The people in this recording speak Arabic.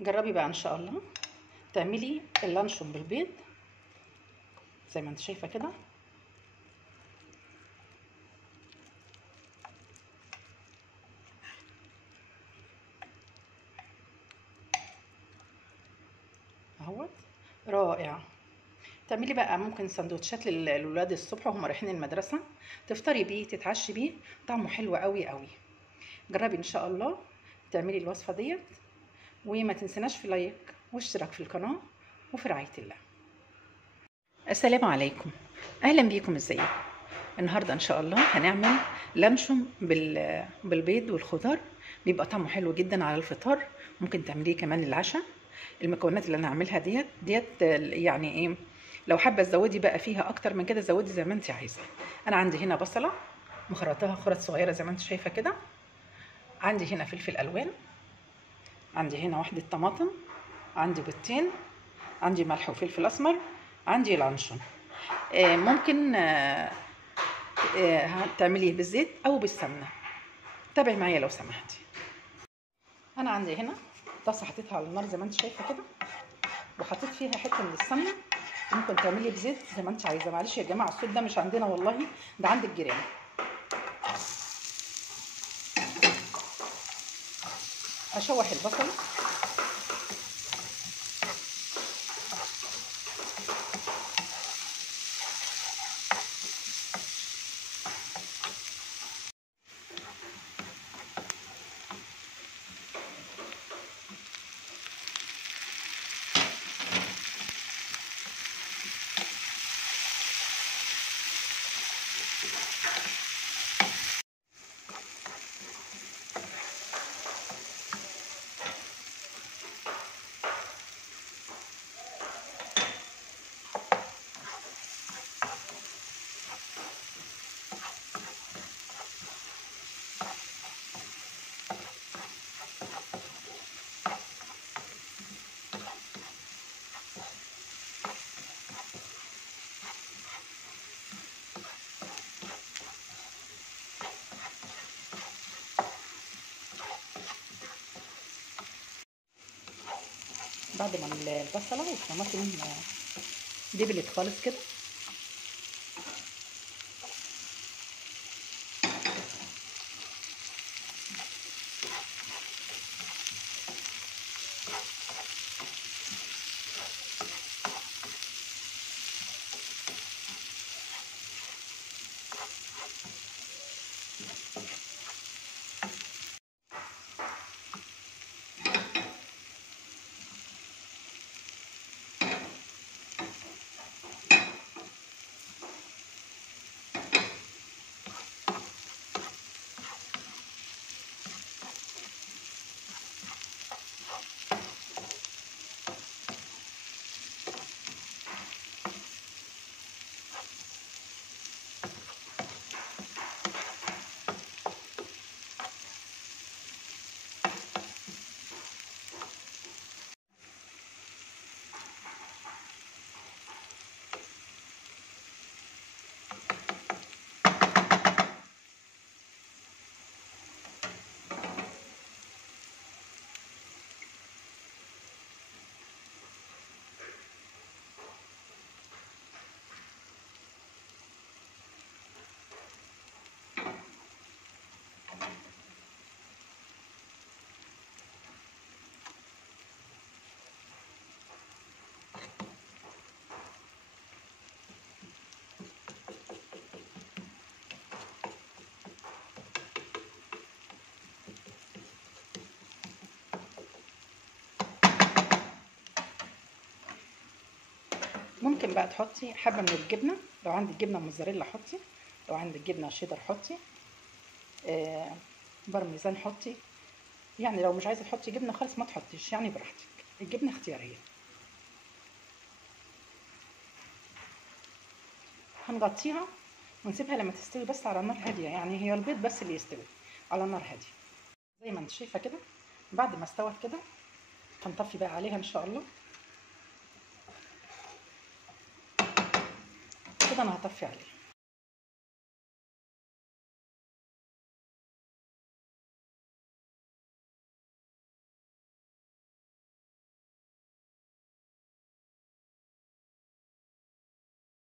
جربي بقى ان شاء الله تعملي اللانشون بالبيض زي ما انت شايفه كده. اهوت رائع. تعملي بقى ممكن سندوتشات للولاد الصبح وهم رايحين المدرسه، تفطري بيه تتعشي بيه، طعمه حلو قوي قوي. جربي ان شاء الله تعملي الوصفه ديت، وما تنسناش في لايك واشتراك في القناه، وفي رعايه الله. السلام عليكم، اهلا بيكم. ازيكم؟ النهارده ان شاء الله هنعمل لانشون بالبيض والخضار، بيبقى طعمه حلو جدا على الفطار، ممكن تعمليه كمان العشاء. المكونات اللي انا هعملها ديت يعني ايه، لو حابه تزودي بقى فيها اكتر من كده زودي زي ما انت عايزه. انا عندي هنا بصله مخرطاها خرط صغيره زي ما انت شايفه كده، عندي هنا فلفل الوان، عندي هنا واحده طماطم، عندي بيضتين، عندي ملح وفلفل اسمر، عندي لانشون. ممكن تعمليه بالزيت او بالسمنه، تابعي معايا لو سمحتي. انا عندي هنا طاسه حطيتها على النار زي ما انت شايفه كده، وحطيت فيها حته من السمنه، ممكن تعملي بزيت زي ما انت عايزه. معلش يا جماعه الصوت ده مش عندنا والله، ده عند الجيران. اشوح البصل، بعد ما البصله والطماطم دبلت خالص كده، ممكن بقى تحطي حبه من الجبنه، لو عندك جبنه موزاريلا حطي، لو عندك جبنه شيدر حطي، برميزان حطي. يعني لو مش عايزه تحطي جبنه خالص ما تحطيش، يعني براحتك، الجبنه اختياريه. هنغطيها ونسيبها لما تستوي بس على نار هاديه، يعني هي البيض بس اللي يستوي على نار هاديه زي ما انت شايفه كده. بعد ما استوت كده هنطفي بقى عليها ان شاء الله كده. انا هطفي عليها.